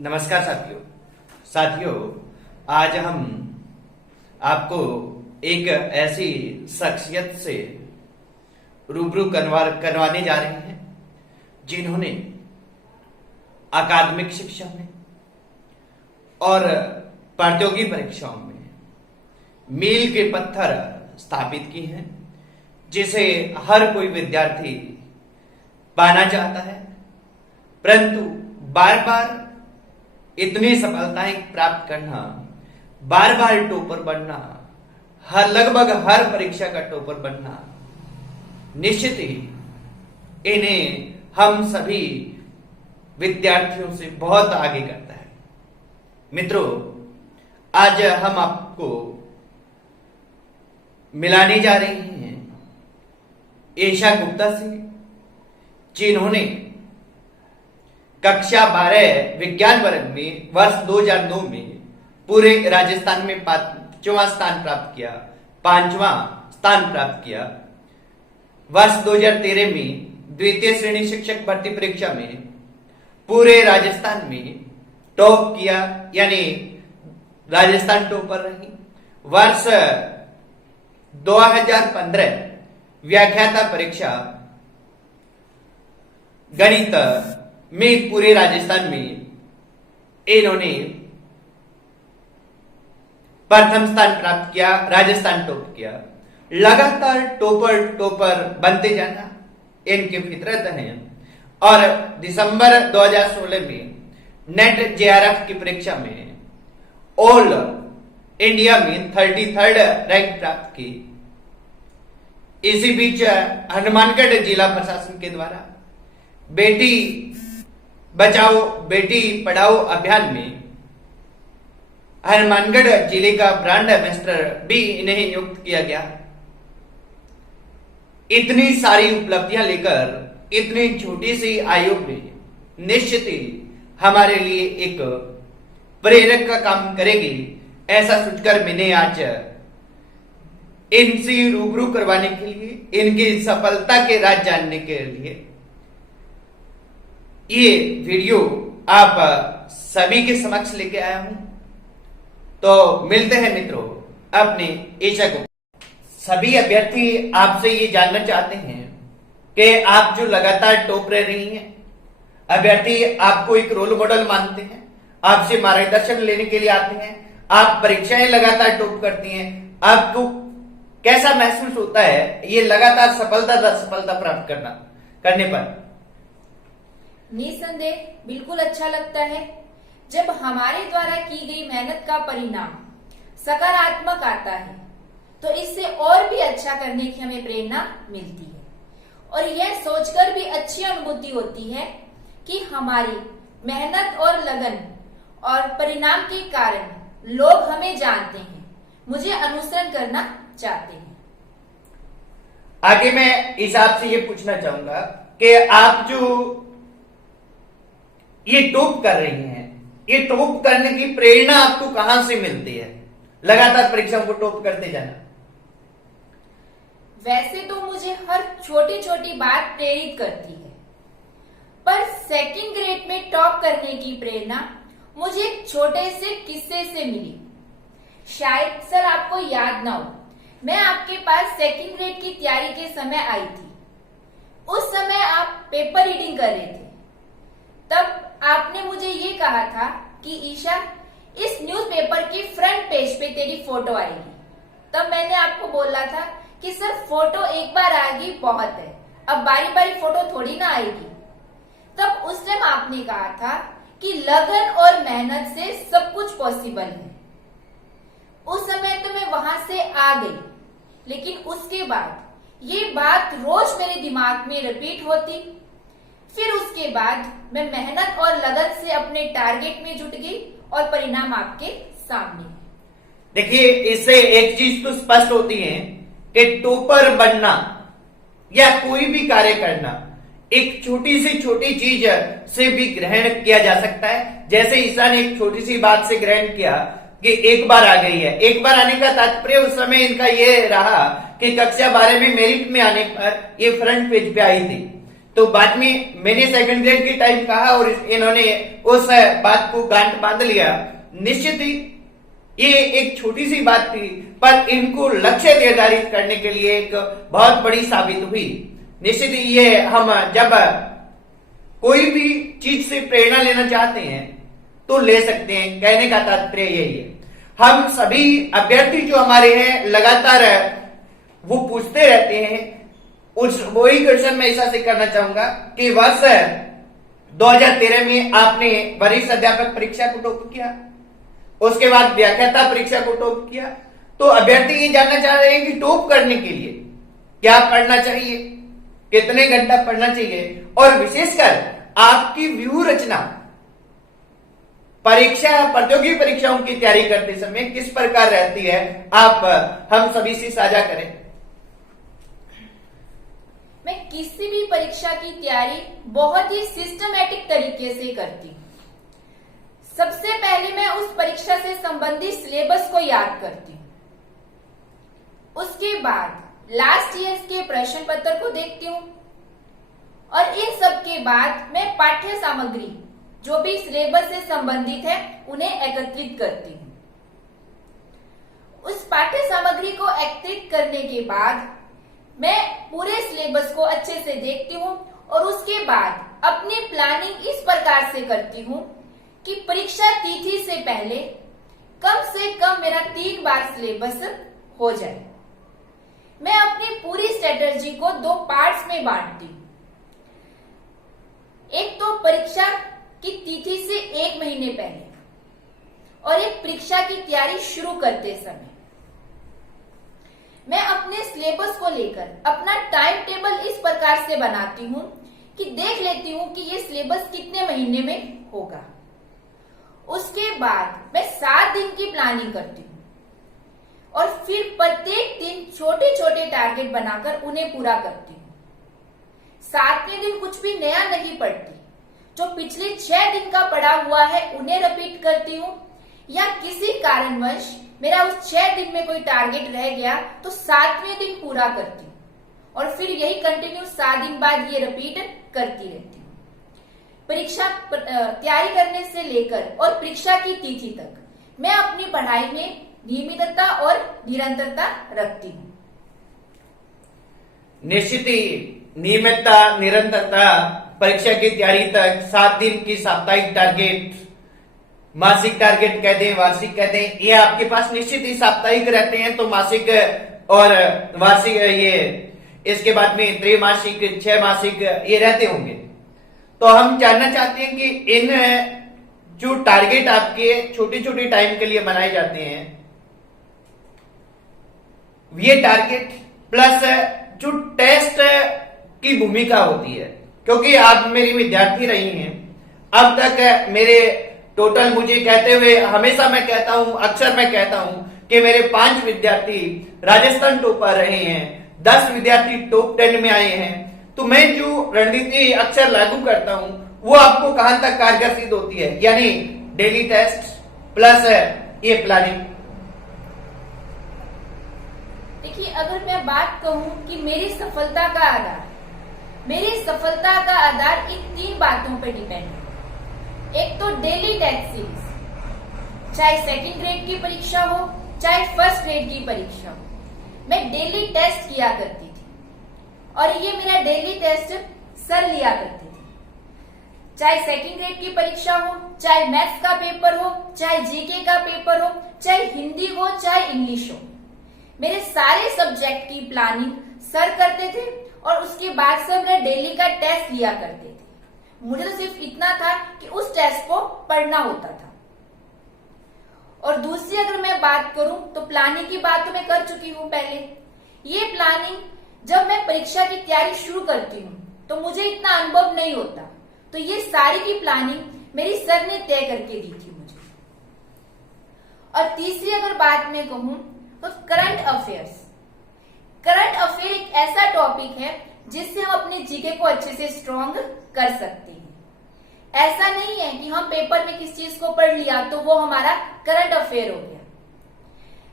नमस्कार साथियों, आज हम आपको एक ऐसी शख्सियत से रूबरू करवाने जा रहे हैं जिन्होंने अकादमिक शिक्षा में और प्रतियोगी परीक्षाओं में मील के पत्थर स्थापित किए हैं, जिसे हर कोई विद्यार्थी पाना चाहता है, परंतु बार बार इतनी सफलताएं प्राप्त करना, बार बार टॉपर बनना, लगभग हर परीक्षा का टॉपर बनना निश्चित ही इन्हें हम सभी विद्यार्थियों से बहुत आगे करता है। मित्रों, आज हम आपको मिलाने जा रहे हैं ईशा गुप्ता से, जिन्होंने कक्षा 12 विज्ञान वर्ग में वर्ष 2009 में पूरे राजस्थान में 5वां स्थान प्राप्त किया, 5वां स्थान प्राप्त किया। वर्ष 2013 में द्वितीय श्रेणी शिक्षक भर्ती परीक्षा में पूरे राजस्थान में टॉप किया, यानी राजस्थान टॉपर रही। वर्ष 2015 व्याख्याता परीक्षा गणित में पूरे राजस्थान में इन्होंने प्रथम स्थान प्राप्त किया, राजस्थान टॉप किया। लगातार टॉपर बनते जाना इनकी फितरत है। और दिसंबर 2016 में नेट जेआरएफ की परीक्षा में ऑल इंडिया में 33rd रैंक प्राप्त की। इसी बीच हनुमानगढ़ जिला प्रशासन के द्वारा बेटी बचाओ बेटी पढ़ाओ अभियान में हनुमानगढ़ जिले का ब्रांड एम्बेसडर भी इन्हें नियुक्त किया गया। इतनी सारी उपलब्धियां लेकर इतनी छोटी सी आयु में निश्चित ही हमारे लिए एक प्रेरक का काम करेगी, ऐसा सोचकर मैंने आज इनसे रूबरू करवाने के लिए, इनकी सफलता के राज जानने के लिए ये वीडियो आप सभी के समक्ष लेके आया हूं। तो मिलते हैं मित्रों अपने ईशा को। सभी अभ्यर्थी आपसे ये जानना चाहते हैं कि आप जो लगातार टॉप रह रही हैं, अभ्यर्थी आपको एक रोल मॉडल मानते हैं, आपसे मार्गदर्शन लेने के लिए आते हैं, आप परीक्षाएं लगातार टॉप करती हैं, आपको कैसा महसूस होता है ये लगातार सफलता प्राप्त करने पर? निसंदेह बिल्कुल अच्छा लगता है जब हमारे द्वारा की गई मेहनत का परिणाम सकारात्मक आता है, तो इससे और भी अच्छा करने की हमें प्रेरणा मिलती है। और यह सोचकर भी अच्छी अनुभूति होती है कि हमारी मेहनत और लगन और परिणाम के कारण लोग हमें जानते हैं, मुझे अनुसरण करना चाहते हैं। आगे मैं इस आपसे ये पूछना चाहूंगा कि आप जो ये टॉप कर रही हैं, ये टॉप करने की प्रेरणा आपको कहां से मिलती है, लगातार परीक्षाओं को टॉप करते जाना? वैसे तो मुझे हर छोटी छोटी बात प्रेरित करती है, पर सेकंड ग्रेड में टॉप करने की प्रेरणा मुझे एक छोटे से किस्से से मिली। शायद सर आपको याद ना हो, मैं आपके पास सेकंड ग्रेड की तैयारी के समय आई थी। उस समय आप पेपर रीडिंग कर रहे थे। तब आपने मुझे ये कहा था कि ईशा, इस न्यूज़पेपर की फ्रंट पेज पे तेरी फोटो आएगी। तब मैंने आपको बोला था कि सर फोटो एक बार आएगी बहुत है, अब बारी बारी फोटो थोड़ी ना आएगी। तब उस टाइम आपने कहा था कि लगन और मेहनत से सब कुछ पॉसिबल है। उस समय तो मैं वहां से आ गई, लेकिन उसके बाद ये बात रोज मेरे दिमाग में रिपीट होती। फिर उसके बाद मैं मेहनत और लगन से अपने टारगेट में जुट गई और परिणाम आपके सामने है। देखिए, इससे एक चीज तो स्पष्ट होती है कि टॉपर बनना या कोई भी कार्य करना एक छोटी से छोटी चीज से भी ग्रहण किया जा सकता है। जैसे ईशा ने एक छोटी सी बात से ग्रहण किया कि एक बार आ गई है। एक बार आने का तात्पर्य उस समय इनका ये रहा कि कक्षा 12 में मेरिट में आने पर ये फ्रंट पेज पे आई थी। तो बाद में मैंने सेकंड ग्रेड के टाइम कहा और इन्होंने उस बात को गांठ बांध लिया। निश्चित ही ये एक छोटी सी बात थी, पर इनको लक्ष्य निर्धारित करने के लिए एक बहुत बड़ी साबित हुई। निश्चित ही ये हम जब कोई भी चीज से प्रेरणा लेना चाहते हैं तो ले सकते हैं। कहने का तात्पर्य यही है। हम सभी अभ्यर्थी जो हमारे हैं लगातार वो पूछते रहते हैं। उस वही क्वेश्चन मैं ऐसा से करना चाहूंगा कि वर्ष 2013 में आपने वरिष्ठ अध्यापक परीक्षा को टॉप किया, उसके बाद व्याख्याता परीक्षा को टॉप किया। तो अभ्यर्थी ये जानना चाह रहे हैं कि टॉप करने के लिए क्या पढ़ना चाहिए, कितने घंटा पढ़ना चाहिए, और विशेषकर आपकी व्यूह रचना परीक्षा प्रतियोगी परीक्षाओं की तैयारी करते समय किस प्रकार रहती है, आप हम सभी से साझा करें। मैं किसी भी परीक्षा की तैयारी बहुत ही सिस्टमैटिक तरीके से करती हूँ। सबसे पहले मैं उस परीक्षा से संबंधित सिलेबस को याद करती हूँ। उसके बाद लास्ट ईयर्स के प्रश्न पत्र को देखती हूँ और इन सब के बाद मैं पाठ्य सामग्री जो भी सिलेबस से संबंधित है उन्हें एकत्रित करती हूँ। उस पाठ्य सामग्री को एकत्रित करने के बाद मैं पूरे सिलेबस को अच्छे से देखती हूँ और उसके बाद अपनी प्लानिंग इस प्रकार से करती हूँ कि परीक्षा तिथि से पहले कम से कम मेरा 3 बार सिलेबस हो जाए। मैं अपनी पूरी स्ट्रेटजी को 2 पार्ट्स में बांटती हूँ। एक तो परीक्षा की तिथि से 1 महीने पहले और एक परीक्षा की तैयारी शुरू करते समय मैं अपने सिलेबस को लेकर अपना टाइम टेबल इस प्रकार से बनाती हूँ कि देख लेती हूँ कि ये सिलेबस कितने महीने में होगा। उसके बाद मैं 7 दिन की प्लानिंग करती हूँ और फिर प्रत्येक दिन छोटे छोटे टारगेट बनाकर उन्हें पूरा करती हूँ। 7वें दिन कुछ भी नया नहीं पढ़ती, जो पिछले 6 दिन का पढ़ा हुआ है उन्हें रिपीट करती हूँ, या किसी कारणवश मेरा उस 6 दिन में कोई टारगेट रह गया तो 7वें दिन पूरा करती हूँ और फिर यही कंटिन्यू 7 दिन बाद ये रिपीट करती रहती हूँ। परीक्षा तैयारी करने से लेकर और परीक्षा की तिथि तक मैं अपनी पढ़ाई में नियमितता और निरंतरता रखती हूँ। निश्चित ही नियमितता, निरंतरता, परीक्षा की तैयारी तक 7 दिन की साप्ताहिक टारगेट, मासिक टारगेट कहते हैं, वार्षिक कहते हैं, ये आपके पास निश्चित ही साप्ताहिक रहते हैं। तो मासिक और वार्षिक ये इसके बाद में त्रैमासिक, 6 मासिक ये रहते होंगे। तो हम जानना चाहते हैं कि इन जो टारगेट आपके छोटे छोटे टाइम के लिए बनाए जाते हैं, ये टारगेट प्लस जो टेस्ट की भूमिका होती है, क्योंकि आप मेरी विद्यार्थी रही हैं अब तक। मेरे टोटल मुझे कहते हुए हमेशा मैं कहता हूं, अक्सर मैं कहता हूं कि मेरे 5 विद्यार्थी राजस्थान टॉपर रहे हैं, 10 विद्यार्थी टॉप 10 में आए हैं। तो मैं जो रणनीति अक्सर लागू करता हूं वो आपको कहां तक कारगर सिद्ध होती है, यानी डेली टेस्ट प्लस ये प्लानिंग। देखिए, अगर मैं बात कहूं कि मेरी सफलता का आधार इन 3 बातों पर डिपेंड है। एक तो डेली टेस्ट सीरीज, चाहे 2nd ग्रेड की परीक्षा हो चाहे 1st ग्रेड की परीक्षा हो, मैं डेली टेस्ट किया करती थी और ये मेरा डेली टेस्ट सर लिया करते थे। चाहे 2nd ग्रेड की परीक्षा हो, चाहे मैथ्स का पेपर हो, चाहे जीके का पेपर हो, चाहे हिंदी हो, चाहे इंग्लिश हो, मेरे सारे सब्जेक्ट की प्लानिंग सर करते थे और उसके बाद सर मेरा डेली का टेस्ट लिया करते थे। मुझे तो सिर्फ इतना था कि उस टेस्ट को पढ़ना होता था। और दूसरी अगर मैं बात करूं तो प्लानिंग की बात तो मैं कर चुकी हूं पहले। ये प्लानिंग जब मैं परीक्षा की तैयारी शुरू करती हूं तो मुझे इतना अनुभव नहीं होता, तो ये सारी की प्लानिंग मेरी सर ने तय करके दी थी मुझे। और तीसरी अगर बात मैं कहूं तो करंट अफेयर एक ऐसा टॉपिक है जिससे हम अपने जीके को अच्छे से स्ट्रॉन्ग कर सकते हैं। ऐसा नहीं है कि हम पेपर में किस चीज को पढ़ लिया तो वो हमारा करंट अफेयर हो गया।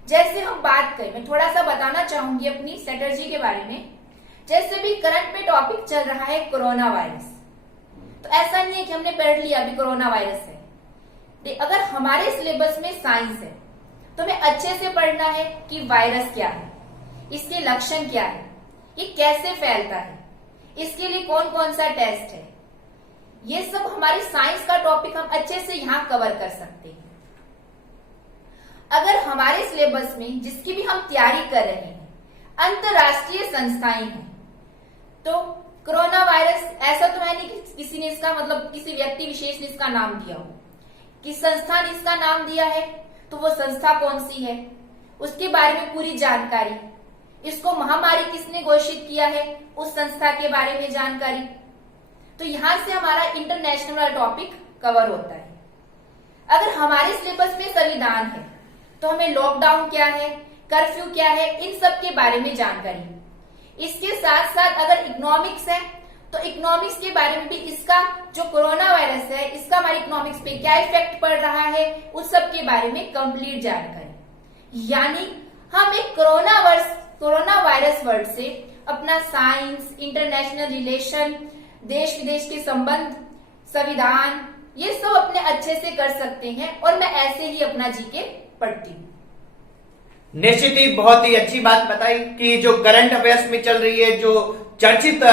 जैसे हम बात करें, मैं थोड़ा सा बताना चाहूंगी अपनी स्ट्रेटजी के बारे में। जैसे भी करंट में टॉपिक चल रहा है कोरोना वायरस, तो ऐसा नहीं है कि हमने पढ़ लिया अभी कोरोना वायरस है। अगर हमारे सिलेबस में साइंस है तो हमें अच्छे से पढ़ना है कि वायरस क्या है, इसके लक्षण क्या है, ये कैसे फैलता है, इसके लिए कौन कौन सा टेस्ट है, ये सब हमारी साइंस का टॉपिक हम अच्छे से यहाँ कवर कर सकते हैं। अगर हमारे सिलेबस में जिसकी भी हम तैयारी कर रहे हैं अंतरराष्ट्रीय संस्थाएं हैं, तो कोरोना वायरस ऐसा तो है नहीं कि किसी ने इसका मतलब किसी व्यक्ति विशेष ने इसका नाम दिया हो, किस संस्था ने इसका नाम दिया है तो वो संस्था कौन सी है, उसके बारे में पूरी जानकारी, इसको महामारी किसने घोषित किया है उस संस्था के बारे में जानकारी। तो यहां से हमारा इंटरनेशनल वाला टॉपिक कवर होता है। अगर हमारे सिलेबस में संविधान है तो हमें लॉकडाउन क्या है, कर्फ्यू क्या है, इन सब के बारे में जानकारी। इसके साथ साथ अगर इकोनॉमिक्स है तो इकोनॉमिक्स के बारे में भी, इसका जो कोरोना वायरस है इसका हमारे इकोनॉमिक्स पे क्या इफेक्ट पड़ रहा है उस सब के बारे में कंप्लीट जानकारी। यानी हम एक कोरोना वायरस वर्ड से अपना साइंस, इंटरनेशनल रिलेशन, देश विदेश के संबंध, संविधान, ये सब अपने अच्छे से कर सकते हैं। और मैं ऐसे ही अपना जीके पढ़ती हूँ। निश्चित ही बहुत ही अच्छी बात बताई कि जो करंट अफेयर्स में चल रही है, जो चर्चित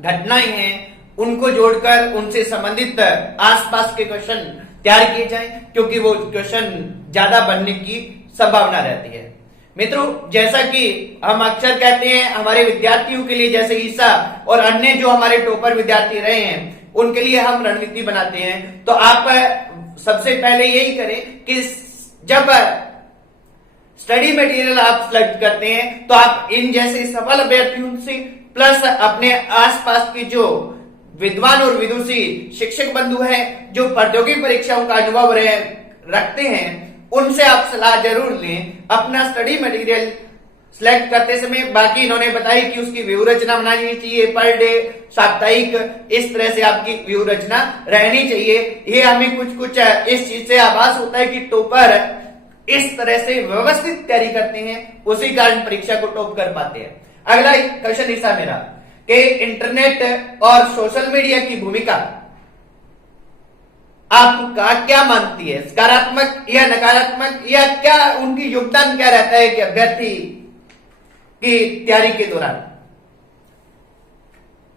घटनाएं हैं, उनको जोड़कर उनसे संबंधित आसपास के क्वेश्चन तैयार किए जाएं, क्योंकि वो क्वेश्चन ज्यादा बनने की संभावना रहती है। मित्रों, जैसा कि हम अक्सर कहते हैं, हमारे विद्यार्थियों के लिए, जैसे ईसा और अन्य जो हमारे टॉपर विद्यार्थी रहे हैं, उनके लिए हम रणनीति बनाते हैं। तो आप सबसे पहले यही करें कि जब स्टडी मटेरियल आप सिलेक्ट करते हैं तो आप इन जैसे सफल अभ्यर्थियों से प्लस अपने आसपास के जो विद्वान और विदुषी शिक्षक बंधु हैं, जो प्रतियोगी परीक्षाओं का अनुभव रखते हैं, उनसे आप सलाह जरूर लें अपना स्टडी मटेरियल सिलेक्ट करते समय। बाकी इन्होंने बताया कि उसकी व्यू रचना बनानी चाहिए, पर डे, साप्ताहिक, इस तरह से आपकी व्यू रचना रहनी चाहिए। ये हमें कुछ इस चीज से आभास होता है कि टॉपर इस तरह से व्यवस्थित तैयारी करते हैं, उसी कारण परीक्षा को टॉप कर पाते हैं। अगला क्वेश्चन ईसा मेरा कि इंटरनेट और सोशल मीडिया की भूमिका आपका क्या मानती है, सकारात्मक या नकारात्मक, या क्या उनकी योगदान क्या रहता है कि अभ्यर्थी की तैयारी के दौरान?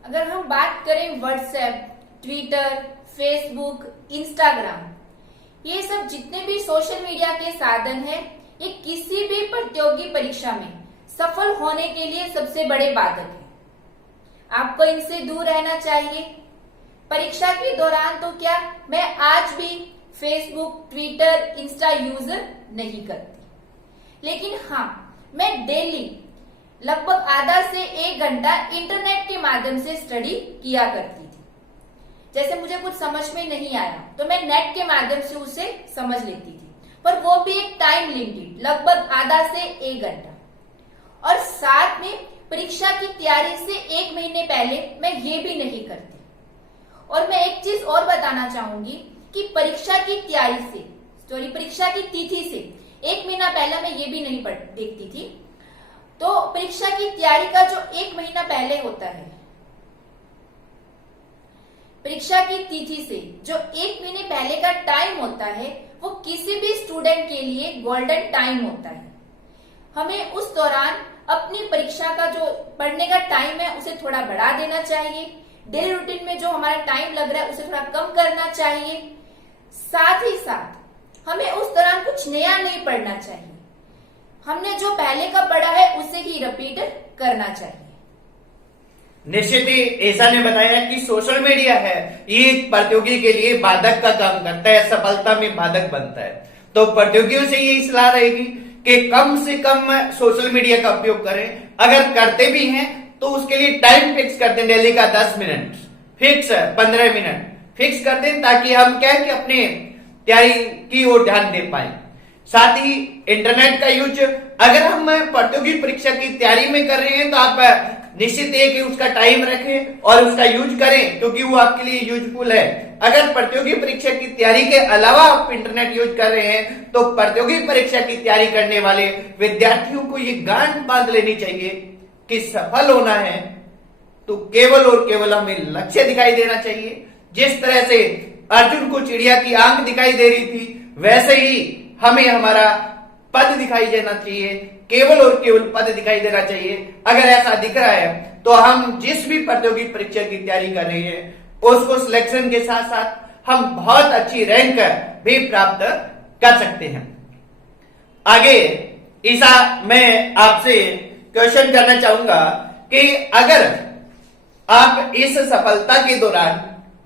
अगर हम बात करें व्हाट्सएप, ट्विटर, फेसबुक, इंस्टाग्राम, ये सब जितने भी सोशल मीडिया के साधन हैं, ये किसी भी प्रतियोगी परीक्षा में सफल होने के लिए सबसे बड़े बाधक हैं। आपको इनसे दूर रहना चाहिए। परीक्षा के दौरान तो क्या, मैं आज भी फेसबुक, ट्विटर, इंस्टा यूजर नहीं करती, लेकिन हाँ, मैं डेली लगभग आधा से 1 घंटा इंटरनेट के माध्यम से स्टडी किया करती थी। जैसे मुझे कुछ समझ में नहीं आया तो मैं नेट के माध्यम से उसे समझ लेती थी, पर वो भी एक टाइम लिमिटेड, लगभग आधा से 1 घंटा। और साथ में परीक्षा की तैयारी से 1 महीने पहले मैं ये भी नहीं करती। और मैं एक चीज और बताना चाहूंगी कि परीक्षा की तिथि से 1 महीना पहले मैं ये भी नहीं देखती थी। तो परीक्षा की तैयारी का जो 1 महीना पहले होता है, परीक्षा की तिथि से जो 1 महीने पहले का टाइम होता है, वो किसी भी स्टूडेंट के लिए गोल्डन टाइम होता है। हमें उस दौरान अपनी परीक्षा का जो पढ़ने का टाइम है उसे थोड़ा बढ़ा देना चाहिए। डेली रूटीन में जो हमारा टाइम लग रहा है उसे थोड़ा कम करना चाहिए। साथ ही साथ हमें उस दौरान कुछ नया नहीं पढ़ना चाहिए। हमने जो पहले का पढ़ा है उसे ही रिपीट करना चाहिए। निश्चित ही ऐसा ने बताया कि सोशल मीडिया है, ये प्रतियोगी के लिए बाधक का काम करता है, सफलता में बाधक बनता है। तो प्रतियोगियों से यही सलाह रहेगी कि कम से कम सोशल मीडिया का उपयोग करें। अगर करते भी हैं तो उसके लिए टाइम फिक्स कर दें, डेली का 10 मिनट फिक्स, 15 मिनट फिक्स कर दें, ताकि हम क्या है कि अपने तैयारी की ओर ध्यान दे पाए। साथ ही इंटरनेट का यूज, अगर हम प्रतियोगी परीक्षा की तैयारी में कर रहे हैं तो आप निश्चित है कि उसका टाइम रखें और उसका यूज करें, क्योंकि वो आपके लिए यूजफुल है। अगर प्रतियोगी परीक्षा की तैयारी के अलावा आप इंटरनेट यूज कर रहे हैं तो प्रतियोगी परीक्षा की तैयारी करने वाले विद्यार्थियों को ये गांठ बांध लेनी चाहिए कि सफल होना है तो केवल और केवल हमें लक्ष्य दिखाई देना चाहिए। जिस तरह से अर्जुन को चिड़िया की आंख दिखाई दे रही थी, वैसे ही हमें हमारा पद दिखाई देना चाहिए, केवल और केवल पद दिखाई देना चाहिए। अगर ऐसा दिख रहा है तो हम जिस भी प्रतियोगी परीक्षा की तैयारी कर रहे हैं उसको सिलेक्शन के साथ साथ हम बहुत अच्छी रैंक भी प्राप्त कर सकते हैं। आगे ईसा, मैं आपसे क्वेश्चन करना चाहूंगा कि अगर आप इस सफलता के दौरान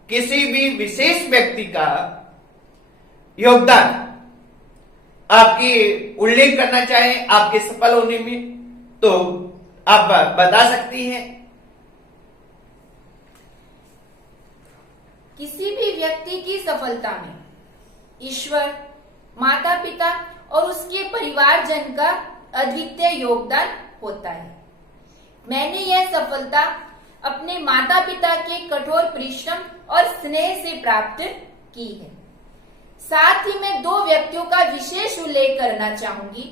किसी भी विशेष व्यक्ति का योगदान आपकी उल्लेख करना चाहें आपके सफल होने में, तो आप बता सकती हैं। किसी भी व्यक्ति की सफलता में ईश्वर, माता पिता और उसके परिवारजन का अद्वितीय योगदान होता है। मैंने यह सफलता अपने माता पिता के कठोर परिश्रम और स्नेह से प्राप्त की है। साथ ही मैं दो व्यक्तियों का विशेष उल्लेख करना चाहूंगी।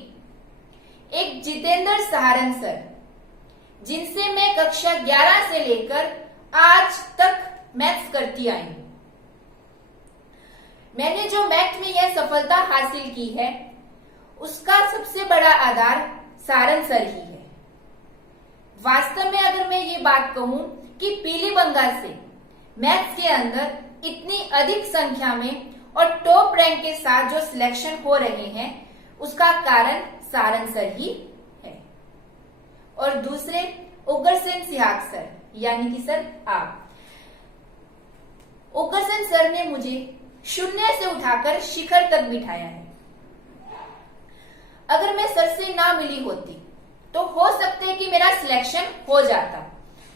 एक जितेंद्र सहारण सर, जिनसे मैं कक्षा 11 से लेकर आज तक मैथ्स करती आई हूं। मैंने जो मैथ्स में यह सफलता हासिल की है उसका सबसे बड़ा आधार सारन सर ही है। वास्तव में अगर मैं ये बात कहूं कि पीलीबंगा से मैथ्स के अंदर इतनी अधिक संख्या में और टॉप रैंक के साथ जो सिलेक्शन हो रहे हैं उसका कारण सारन सर ही है। और दूसरे उग्रसेन सिहाग सर, यानी कि सर आप। उग्रसेन सर ने मुझे शून्य से उठाकर शिखर तक बिठाया है। अगर मैं सर से ना मिली होती तो हो सकता है कि मेरा सिलेक्शन हो जाता,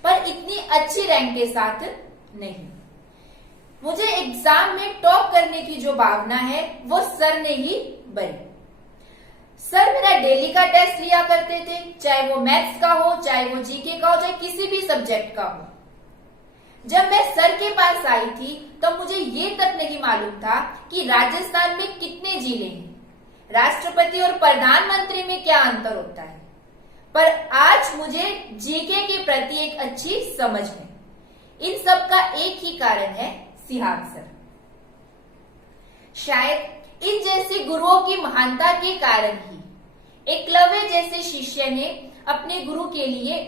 पर इतनी अच्छी रैंक के साथ नहीं। मुझे एग्जाम में टॉप करने की जो भावना है वो सर ने ही बनी। सर मेरा डेली का टेस्ट लिया करते थे, चाहे वो मैथ्स का हो, चाहे वो जीके का हो, चाहे किसी भी सब्जेक्ट का हो। जब मैं सर के पास आई थी तो मुझे ये तक नहीं मालूम था कि राजस्थान में कितने जिले हैं, राष्ट्रपति और प्रधानमंत्री में क्या अंतर होता है। पर आज मुझे जीके के प्रति एक अच्छी समझ है। इन सब का एक ही कारण है सिहाग सर। शायद इन जैसे गुरुओं की महानता के कारण ही एकलव्य जैसे शिष्य ने अपने गुरु के लिए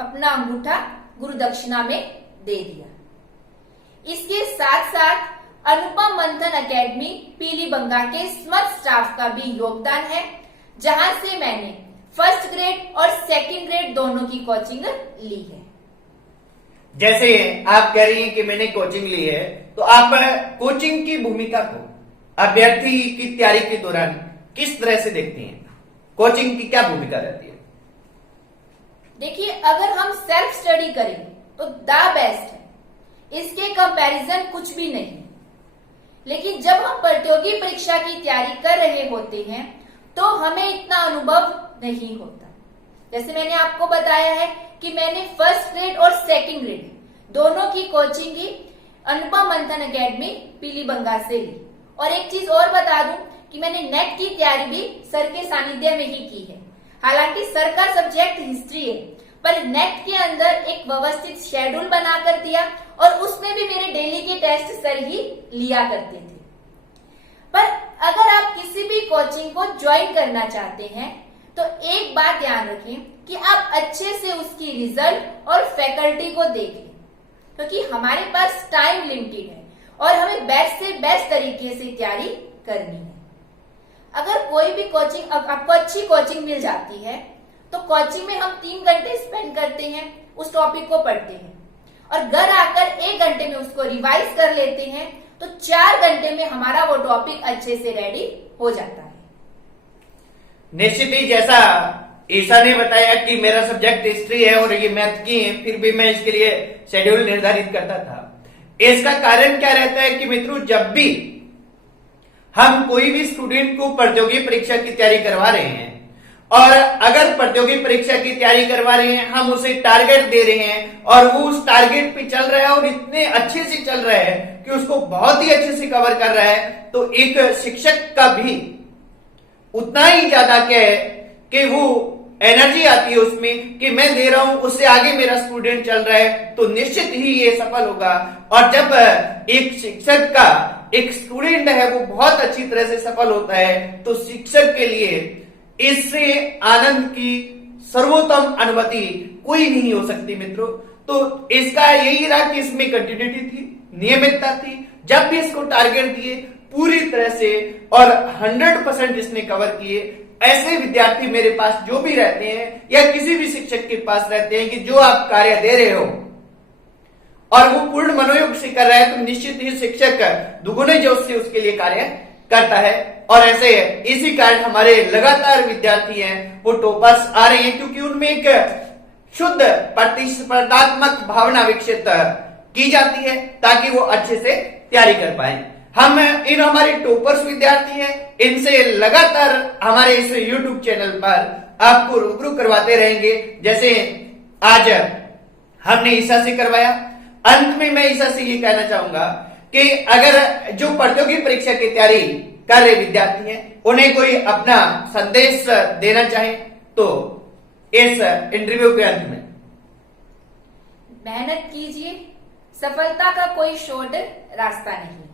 अपना अंगूठा गुरु दक्षिणा में दे दिया। इसके साथ साथ अनुपम मंथन एकेडमी पीलीबंगा के स्मर्थ स्टाफ का भी योगदान है, जहां से मैंने फर्स्ट ग्रेड और सेकंड ग्रेड दोनों की कोचिंग ली है। जैसे आप कह रही हैं कि मैंने कोचिंग ली है, तो आप कोचिंग की भूमिका को अभ्यर्थी की तैयारी के दौरान किस तरह से देखती हैं? कोचिंग की क्या भूमिका रहती है? देखिए, अगर हम सेल्फ स्टडी करें तो द बेस्ट है, इसके कंपैरिजन कुछ भी नहीं। लेकिन जब हम प्रतियोगी परीक्षा की तैयारी कर रहे होते हैं तो हमें इतना अनुभव नहीं होता। जैसे मैंने आपको बताया है कि मैंने फर्स्ट ग्रेड और सेकंड ग्रेड दोनों की कोचिंग की अनुपम मंथन एकेडमी पीलीबंगा से ली। और एक चीज और बता दूं कि मैंने नेट की तैयारी भी सर के सानिध्य में ही की है। हालांकि सर का सब्जेक्ट हिस्ट्री है, पर नेट के अंदर एक व्यवस्थित शेड्यूल बनाकर दिया और उसमें भी मेरे डेली के टेस्ट सर ही लिया करते थे। पर अगर आप किसी भी कोचिंग को ज्वाइन करना चाहते हैं तो एक बात ध्यान रखें कि आप अच्छे से उसकी रिजल्ट और फैकल्टी को देखें, क्योंकि हमारे पास टाइम लिमिटेड है और हमें बेस्ट से बेस्ट तरीके से तैयारी करनी है। अगर कोई भी कोचिंग आपको अच्छी कोचिंग मिल जाती है तो कोचिंग में हम 3 घंटे स्पेंड करते हैं, उस टॉपिक को पढ़ते हैं और घर आकर 1 घंटे में उसको रिवाइज कर लेते हैं, तो 4 घंटे में हमारा वो टॉपिक अच्छे से रेडी हो जाता है। निश्चित ही जैसा ईसा ने बताया कि मेरा सब्जेक्ट हिस्ट्री है और ये मैथ की है, फिर भी मैं इसके लिए शेड्यूल निर्धारित करता था। इसका कारण क्या रहता है कि मित्रों, जब भी हम कोई भी स्टूडेंट को प्रतियोगी परीक्षा की तैयारी करवा रहे हैं और अगर प्रतियोगी परीक्षा की तैयारी करवा रहे हैं, हम उसे टारगेट दे रहे हैं और वो उस टारगेट पे चल रहा है और इतने अच्छे से चल रहा है कि उसको बहुत ही अच्छे से कवर कर रहा है, तो एक शिक्षक का भी उतना ही ज्यादा क्या है कि वो एनर्जी आती है उसमें कि मैं दे रहा हूं, उससे आगे मेरा स्टूडेंट चल रहा है, तो निश्चित ही ये सफल होगा। और जब एक शिक्षक का एक स्टूडेंट है वो बहुत अच्छी तरह से सफल होता है, तो शिक्षक के लिए इससे आनंद की सर्वोत्तम अनुमति कोई नहीं हो सकती मित्रों। तो इसका यही रहा कि इसमें कंटिन्यूटी थी, नियमितता थी। जब भी इसको टारगेट दिए पूरी तरह से और 100% इसने कवर किए। ऐसे विद्यार्थी मेरे पास जो भी रहते हैं या किसी भी शिक्षक के पास रहते हैं कि जो आप कार्य दे रहे हो और वो पूर्ण मनोयोग से कर रहा है, तो निश्चित ही शिक्षक दुगुने जोश से उसके लिए कार्य करता है। और ऐसे इसी कारण हमारे लगातार विद्यार्थी हैं वो टॉपर्स आ रहे हैं, क्योंकि उनमें एक शुद्ध प्रतिस्पर्धात्मक भावना विकसित की जाती है ताकि वो अच्छे से तैयारी कर पाए। हम इन हमारे टॉपर्स विद्यार्थी हैं, इनसे लगातार हमारे इस YouTube चैनल पर आपको रूबरू करवाते रहेंगे। जैसे आज हमने ईसा से करवाया। अंत में मैं ईसा से ये कहना चाहूंगा कि अगर जो प्रतियोगी परीक्षा की तैयारी कर रहे विद्यार्थी हैं, उन्हें कोई अपना संदेश देना चाहे तो इस इंटरव्यू के अंत में मेहनत कीजिए, सफलता का कोई शॉर्ट रास्ता नहीं है।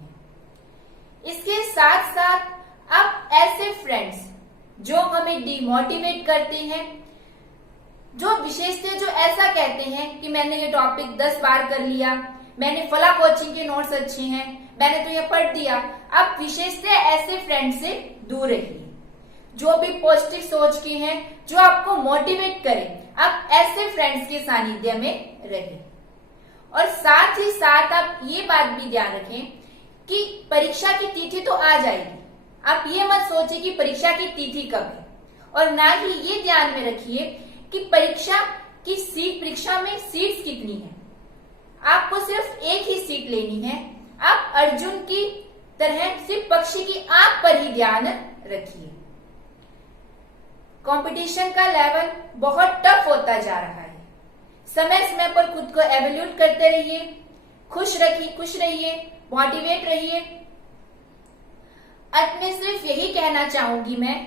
इसके साथ साथ अब ऐसे फ्रेंड्स जो हमें डिमोटिवेट करते हैं, जो विशेषतः जो ऐसा कहते हैं कि मैंने ये टॉपिक 10 बार कर लिया, मैंने फला कोचिंग के नोट्स अच्छे हैं, मैंने तो ये पढ़ दिया, अब विशेषतः ऐसे फ्रेंड से दूर रहिए। जो भी पॉजिटिव सोच के हैं, जो आपको मोटिवेट करें, आप ऐसे फ्रेंड्स के सानिध्य में रहें। और साथ ही साथ आप ये बात भी ध्यान रखें कि परीक्षा की तिथि तो आ जाएगी। आप ये मत सोचिए कि परीक्षा की तिथि कब है, और ना ही ये ध्यान में रखिए कि परीक्षा में सीट्स कितनी है। आपको सिर्फ एक ही सीट लेनी है। आप अर्जुन की तरह सिर्फ पक्षी की आंख पर ही ध्यान रखिए। कंपटीशन का लेवल बहुत टफ होता जा रहा है। समय समय पर खुद को एवेल्यूट करते रहिए, खुश रहिए, मोटिवेट रहिए। अंत में सिर्फ यही कहना चाहूंगी मैं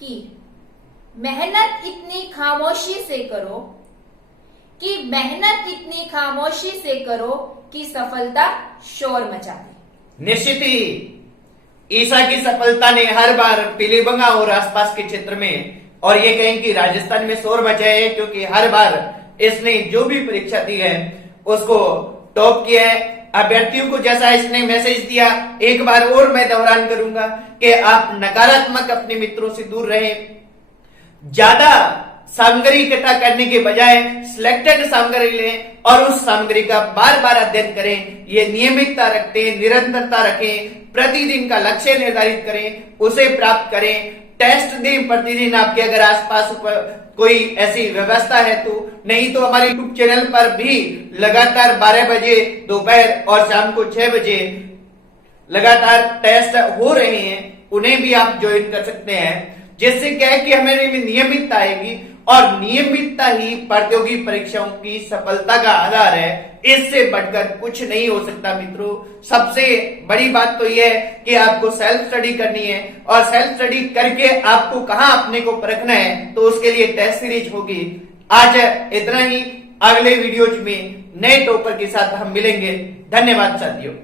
कि मेहनत इतनी खामोशी से करो कि सफलता शोर मचा दे। निश्चित ही ईसा की सफलता ने हर बार पीलीबंगा और आसपास के क्षेत्र में, और ये कहें कि राजस्थान में शोर मचाया है, क्योंकि हर बार इसने जो भी परीक्षा दी है उसको टॉप किया है। अभ्यर्थियों को जैसा इसने मैसेज दिया, एक बार और मैं दोहरान करूंगा कि आप नकारात्मक अपने मित्रों से दूर रहें। ज्यादा सामग्री इकट्ठा करने के बजाय सिलेक्टेड सामग्री लें और उस सामग्री का बार बार अध्ययन करें। ये नियमितता रखते, निरंतरता रखें, प्रतिदिन का लक्ष्य निर्धारित करें, उसे प्राप्त करें। टेस्ट दें प्रतिदिन। आपके अगर आसपास कोई ऐसी व्यवस्था है तो, नहीं तो हमारे यूट्यूब चैनल पर भी लगातार 12 बजे दोपहर और शाम को 6 बजे लगातार टेस्ट हो रहे हैं, उन्हें भी आप ज्वाइन कर सकते हैं। जिससे क्या है कि हमें नियमितता आएगी, और नियमितता ही प्रतियोगी परीक्षाओं की सफलता का आधार है। इससे बढ़कर कुछ नहीं हो सकता मित्रों। सबसे बड़ी बात तो यह है कि आपको सेल्फ स्टडी करनी है, और सेल्फ स्टडी करके आपको कहां अपने को परखना है, तो उसके लिए टेस्ट सीरीज होगी। आज इतना ही। अगले वीडियोज में नए टॉपर के साथ हम मिलेंगे। धन्यवाद साथियों।